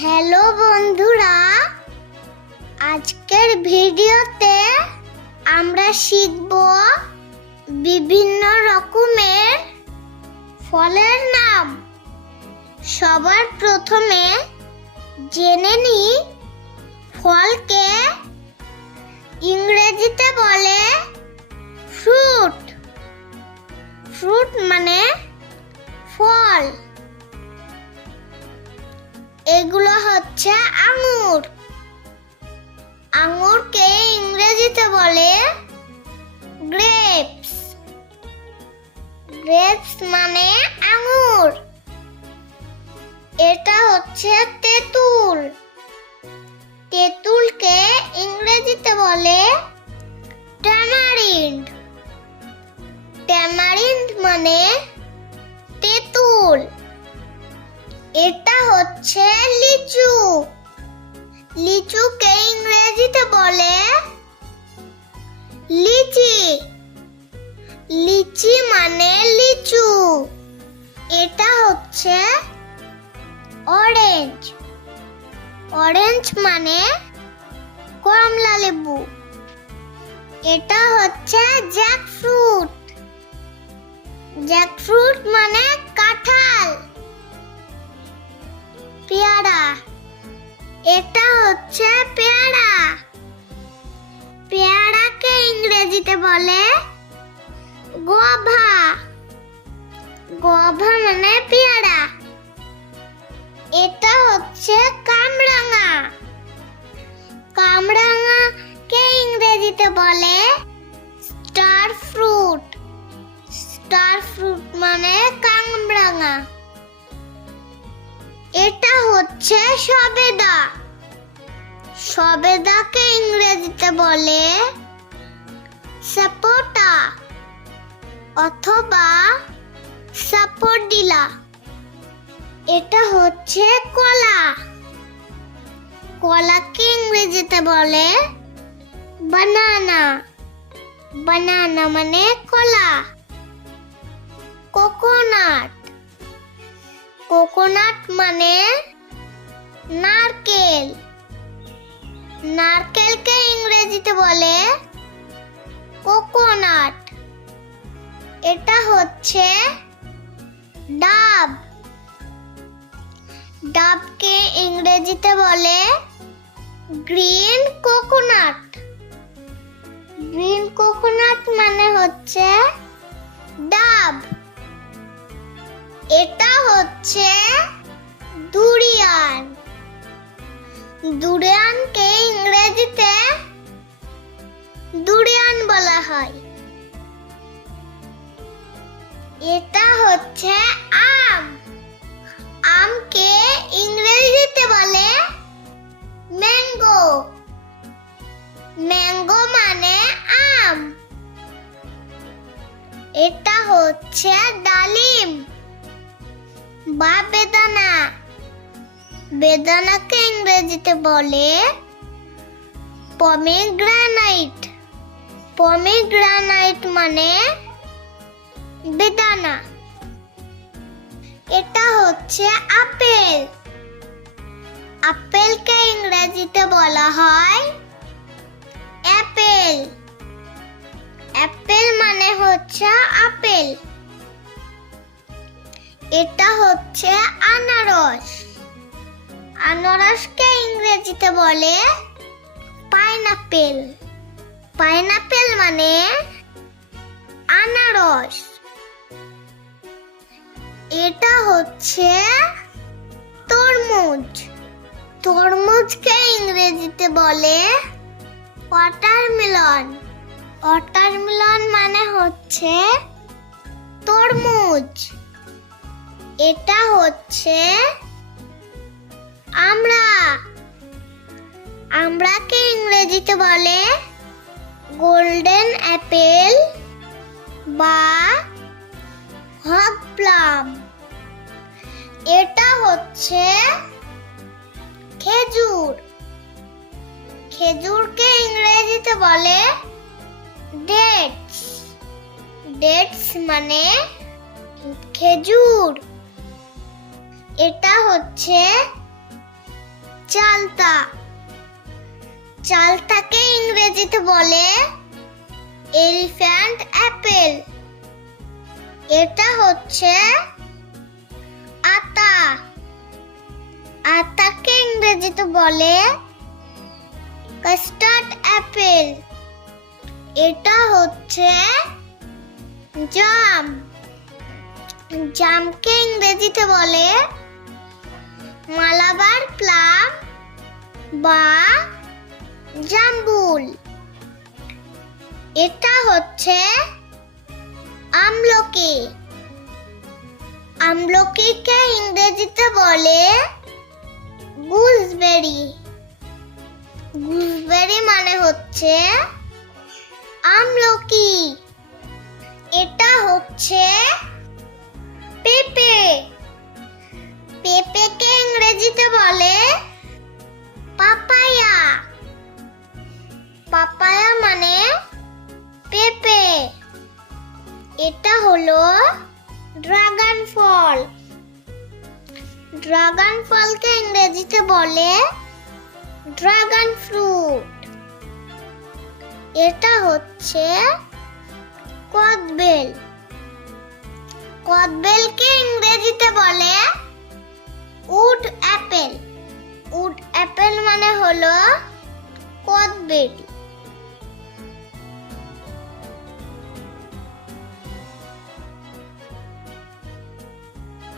Hello বন্ধুরা, আজকের ভিডিওতে আমরা শিখব বিভিন্ন রকমের ফলের নাম। সবার প্রথমে জেনে নিই ফলকে ইংরেজিতে বলে ফ্রুট। ফ্রুট মানে ফল। এগুলো হচ্ছে আঙ্গুর। আঙ্গুরকে ইংরেজিতে বলে গ্রেপস। গ্রেপস মানে আঙ্গুর। এটা হচ্ছে তেঁতুল। তেঁতুলকে ইংরেজিতে বলে ট্যামারিন্ড। ট্যামারিন্ড মানে তেঁতুল। এটা হচ্ছে লিচু। লিচুকে ইংরেজিতে বলে লিচি। লিচি মানে লিচু। এটা হচ্ছে অরেঞ্জ। অরেঞ্জ মানে কমলা লেবু। এটা হচ্ছে জ্যাকফ্রুট। জ্যাকফ্রুট মানে কাঁঠাল। পেয়ারা। এটা হচ্ছে পেয়ারা। পেয়ারাকে ইংরেজিতে বলে গোভা। গোভা মানে পেয়ারা। এটা হচ্ছে কামরাঙা। কামরাঙাকে ইংরেজিতে বলে স্টার ফ্রুট। স্টার ফ্রুট মানে কামরাঙা। এটা হচ্ছে সবেদা। সবেদাকে ইংরেজিতে বলে সাপোটা অথবা সাপোডিলা। এটা হচ্ছে কলা। কলাকে ইংরেজিতে বলে বানানা। বানানা মানে কলা। কোকোনাট। কোকোনাট মানে নারকেল। নারকেলকে ইংরেজিতে বলে কোকোনাট। এটা হচ্ছে ডাব। ডাবকে ইংরেজিতে বলে গ্রিন কোকোনাট। গ্রিন কোকোনাট মানে হচ্ছে ডাব। এটা হচ্ছে দুরিয়ান। দুরিয়ানকে ইংরেজিতে দুরিয়ান বলা হয়। এটা হচ্ছে আম। আমকে ইংরেজিতে বলে ম্যাঙ্গো। ম্যাঙ্গো মানে আম। এটা হচ্ছে ডালিম বা বেদানা। বেদানাকে ইংরেজিতে বলে পমিগ্রানাইট। পমিগ্রানাইট মানে বেদানা। এটা হচ্ছে আপেল। আপেলকে ইংরেজিতে বলা হয় অ্যাপেল। অ্যাপেল মানে হচ্ছে আপেল। এটা হচ্ছে আনারস। আনারসকে ইংরেজিতে বলে পাইনাপেল। পাইনাপেল মানে আনারস। এটা হচ্ছে তরমুজ। তরমুজকে ইংরেজিতে বলে ওয়াটারমেলন। ওয়াটারমেলন মানে হচ্ছে তরমুজ। এটা হচ্ছে আমড়া। আমড়াকে ইংরেজিতে বলে গোল্ডেন অ্যাপেল বা হগ প্লাম। এটা হচ্ছে খেজুর। খেজুরকে ইংরেজিতে বলে ডেটস। ডেটস মানে খেজুর। এটা হচ্ছে চালতা। চালতাকে ইংরেজিতে বলে এলিফ্যান্ট অ্যাপেল। এটা হচ্ছে আতা। আতাকে ইংরেজিতে বলে কাস্টার্ড অ্যাপেল। এটা হচ্ছে জাম। জামকে ইংরেজিতে বলে মালাবার প্লাম বা জাম্বুল। এটা হচ্ছে আমলকি। আমলকিকে ইংরেজিতে বলে গুজবেরি। গুজবেরি মানে হচ্ছে আমলকি। এটা হচ্ছে পেঁপে। পেঁপেকে ইংরেজিতে বলে পাপায়া। পাপায়া মানে পেঁপে। এটা হলো ড্রাগন ফল। ড্রাগন ফলকে ইংরেজিতে বলে ড্রাগন ফ্রুট। এটা হচ্ছে কদবেল। কদবেলকে ইংরেজিতে বলে উড অ্যাপেল। উড অ্যাপেল মানে হলো কদবেল।